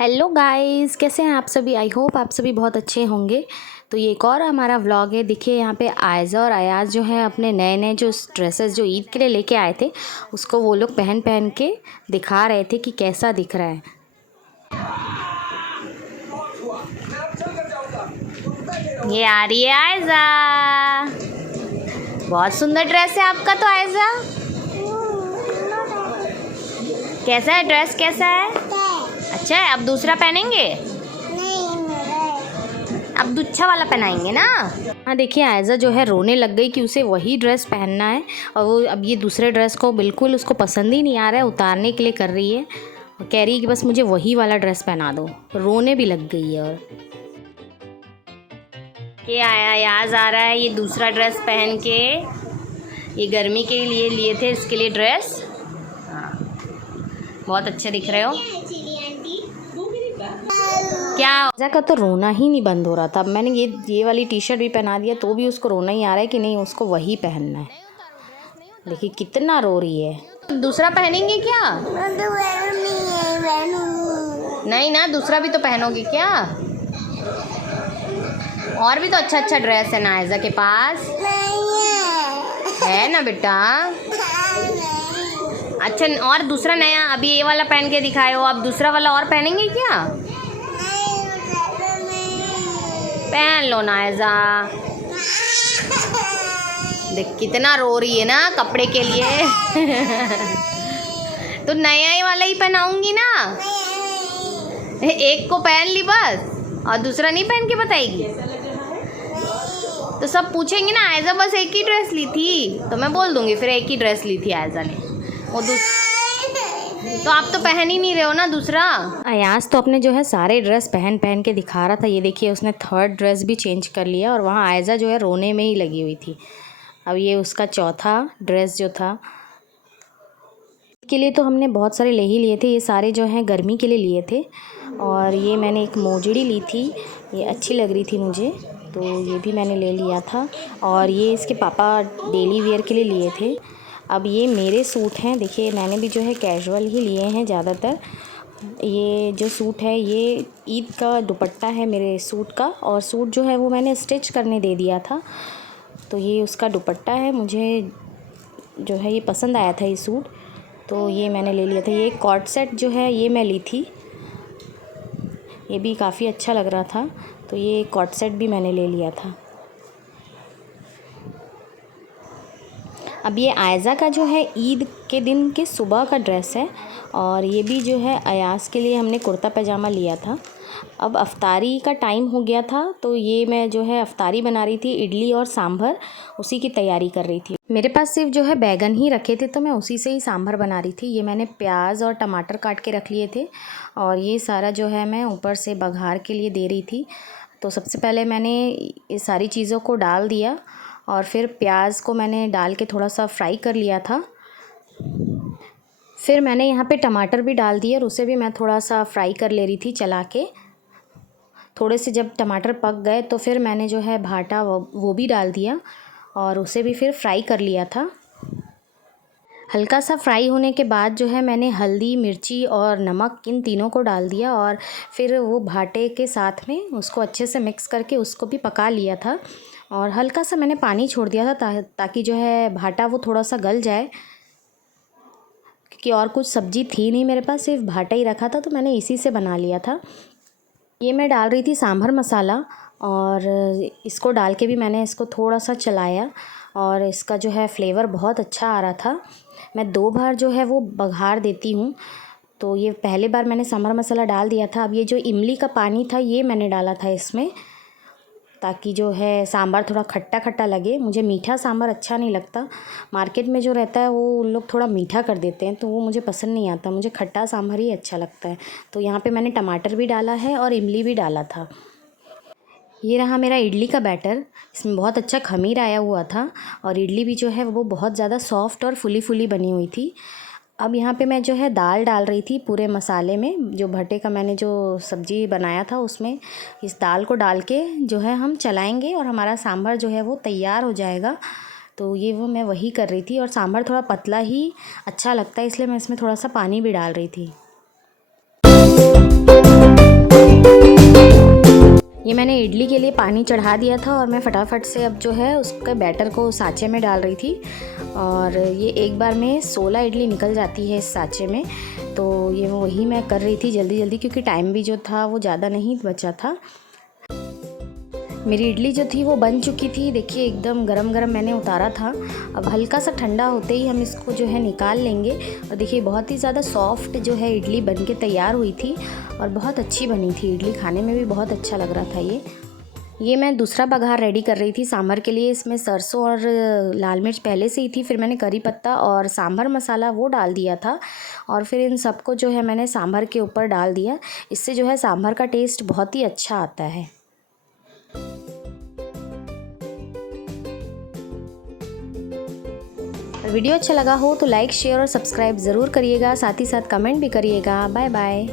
Hello guys, कैसे हैं आप सभी। आई होप आप सभी बहुत अच्छे होंगे। तो ये एक और हमारा व्लॉग है। देखिए यहाँ पे आयज़ा और अयाज़ जो है अपने नए नए जो ड्रेसेस जो ईद के लिए लेके आए थे उसको वो लोग पहन पहन के दिखा रहे थे कि कैसा दिख रहा है। ये आ रही है आयज़ा, बहुत सुंदर ड्रेस है आपका तो आयज़ा। कैसा है ड्रेस, कैसा है? अच्छा है। अब दूसरा पहनेंगे? अब दूसरा वाला पहनाएंगे ना। हाँ देखिए आयज़ा जो है रोने लग गई कि उसे वही ड्रेस पहनना है और वो अब ये दूसरे ड्रेस को बिल्कुल उसको पसंद ही नहीं आ रहा है, उतारने के लिए कर रही है और कह रही है कि बस मुझे वही वाला ड्रेस पहना दो। रोने भी लग गई है। और ये आया याद आ रहा है ये दूसरा ड्रेस पहन के, ये गर्मी के लिए लिए थे इसके लिए ड्रेस। हाँ बहुत अच्छे दिख रहे हो। क्या आयज़ा का तो रोना ही नहीं बंद हो रहा था। अब मैंने ये वाली टी शर्ट भी पहना दिया तो भी उसको रोना ही आ रहा है कि नहीं उसको वही पहनना है। देखिए कितना रो रही है। दूसरा पहनेंगे क्या? नहीं ना, दूसरा भी तो पहनोगे क्या? और भी तो अच्छा अच्छा ड्रेस है ना आयज़ा के पास। है ना बेटा। अच्छा और दूसरा नया अभी ये वाला पहन के दिखाए हो, अब दूसरा वाला और पहनेंगे क्या? पहन लो ना आयज़ा। देख कितना रो रही है ना कपड़े के लिए। तो नया ही वाला ही पहनाऊंगी ना। एक को पहन ली बस और दूसरा नहीं पहन के बताएगी। तो सब पूछेंगे ना आयज़ा बस एक ही ड्रेस ली थी, तो मैं बोल दूंगी फिर एक ही ड्रेस ली थी आयज़ा ने। वो तो आप तो पहन ही नहीं रहे हो ना दूसरा। अयाज़ तो अपने जो है सारे ड्रेस पहन पहन के दिखा रहा था। ये देखिए उसने थर्ड ड्रेस भी चेंज कर लिया और वहाँ आयज़ा जो है रोने में ही लगी हुई थी। अब ये उसका चौथा ड्रेस जो था के लिए तो हमने बहुत सारे ले ही लिए थे। ये सारे जो हैं गर्मी के लिए लिए थे और ये मैंने एक मोजड़ी ली थी, ये अच्छी लग रही थी मुझे तो ये भी मैंने ले लिया था। और ये इसके पापा डेली वेयर के लिए लिए थे। अब ये मेरे सूट हैं। देखिए मैंने भी जो है कैजुअल ही लिए हैं ज़्यादातर। ये जो सूट है ये ईद का दुपट्टा है मेरे सूट का और सूट जो है वो मैंने स्टिच करने दे दिया था, तो ये उसका दुपट्टा है। मुझे जो है ये पसंद आया था ये सूट, तो ये मैंने ले लिया था। ये कॉर्ड सेट जो है ये मैं ली थी, ये भी काफ़ी अच्छा लग रहा था, तो ये कॉर्ड सेट भी मैंने ले लिया था। अब ये आयज़ा का जो है ईद के दिन के सुबह का ड्रेस है और ये भी जो है अयाज़ के लिए हमने कुर्ता पैजामा लिया था। अब अफ्तारी का टाइम हो गया था तो ये मैं जो है अफ्तारी बना रही थी, इडली और सांभर उसी की तैयारी कर रही थी। मेरे पास सिर्फ जो है बैगन ही रखे थे तो मैं उसी से ही सांभर बना रही थी। ये मैंने प्याज और टमाटर काट के रख लिए थे और ये सारा जो है मैं ऊपर से बघार के लिए दे रही थी। तो सबसे पहले मैंने ये सारी चीज़ों को डाल दिया और फिर प्याज को मैंने डाल के थोड़ा सा फ्राई कर लिया था। फिर मैंने यहाँ पे टमाटर भी डाल दिए और उसे भी मैं थोड़ा सा फ्राई कर ले रही थी चला के। थोड़े से जब टमाटर पक गए तो फिर मैंने जो है भाटा वो भी डाल दिया और उसे भी फिर फ्राई कर लिया था। हल्का सा फ्राई होने के बाद जो है मैंने हल्दी, मिर्ची और नमक इन तीनों को डाल दिया और फिर वो भाटे के साथ में उसको अच्छे से मिक्स करके उसको भी पका लिया था। और हल्का सा मैंने पानी छोड़ दिया था ताकि जो है भाटा वो थोड़ा सा गल जाए, क्योंकि और कुछ सब्ज़ी थी नहीं मेरे पास, सिर्फ भाटा ही रखा था तो मैंने इसी से बना लिया था। ये मैं डाल रही थी सांभर मसाला और इसको डाल के भी मैंने इसको थोड़ा सा चलाया और इसका जो है फ्लेवर बहुत अच्छा आ रहा था। मैं 2 बार जो है वो बघार देती हूँ, तो ये पहले बार मैंने सांभर मसाला डाल दिया था। अब ये जो इमली का पानी था ये मैंने डाला था इसमें, ताकि जो है सांभर थोड़ा खट्टा खट्टा लगे। मुझे मीठा सांभर अच्छा नहीं लगता, मार्केट में जो रहता है वो उन लोग थोड़ा मीठा कर देते हैं तो वो मुझे पसंद नहीं आता, मुझे खट्टा सांभर ही अच्छा लगता है। तो यहाँ पे मैंने टमाटर भी डाला है और इमली भी डाला था। ये रहा मेरा इडली का बैटर, इसमें बहुत अच्छा खमीर आया हुआ था और इडली भी जो है वो बहुत ज़्यादा सॉफ्ट और फुली फुली बनी हुई थी। अब यहाँ पे मैं जो है दाल डाल रही थी पूरे मसाले में, जो भट्टे का मैंने जो सब्ज़ी बनाया था उसमें इस दाल को डाल के जो है हम चलाएंगे और हमारा सांभर जो है वो तैयार हो जाएगा। तो ये वो मैं वही कर रही थी और सांभर थोड़ा पतला ही अच्छा लगता है इसलिए मैं इसमें थोड़ा सा पानी भी डाल रही थी। मैंने इडली के लिए पानी चढ़ा दिया था और मैं फटाफट से अब जो है उसके बैटर को साँचे में डाल रही थी। और ये एक बार में 16 इडली निकल जाती है इस साँचे में, तो ये वही मैं कर रही थी जल्दी जल्दी, क्योंकि टाइम भी जो था वो ज़्यादा नहीं बचा था। मेरी इडली जो थी वो बन चुकी थी। देखिए एकदम गरम गरम मैंने उतारा था। अब हल्का सा ठंडा होते ही हम इसको जो है निकाल लेंगे। और देखिए बहुत ही ज़्यादा सॉफ्ट जो है इडली बन के तैयार हुई थी और बहुत अच्छी बनी थी इडली, खाने में भी बहुत अच्छा लग रहा था। ये मैं दूसरा बघार रेडी कर रही थी सांभर के लिए। इसमें सरसों और लाल मिर्च पहले से ही थी, फिर मैंने करी पत्ता और सांभर मसाला वो डाल दिया था और फिर इन सबको जो है मैंने सांभर के ऊपर डाल दिया। इससे जो है सांभर का टेस्ट बहुत ही अच्छा आता है। वीडियो अच्छा लगा हो तो लाइक शेयर और सब्सक्राइब ज़रूर करिएगा, साथ ही साथ कमेंट भी करिएगा। Bye bye.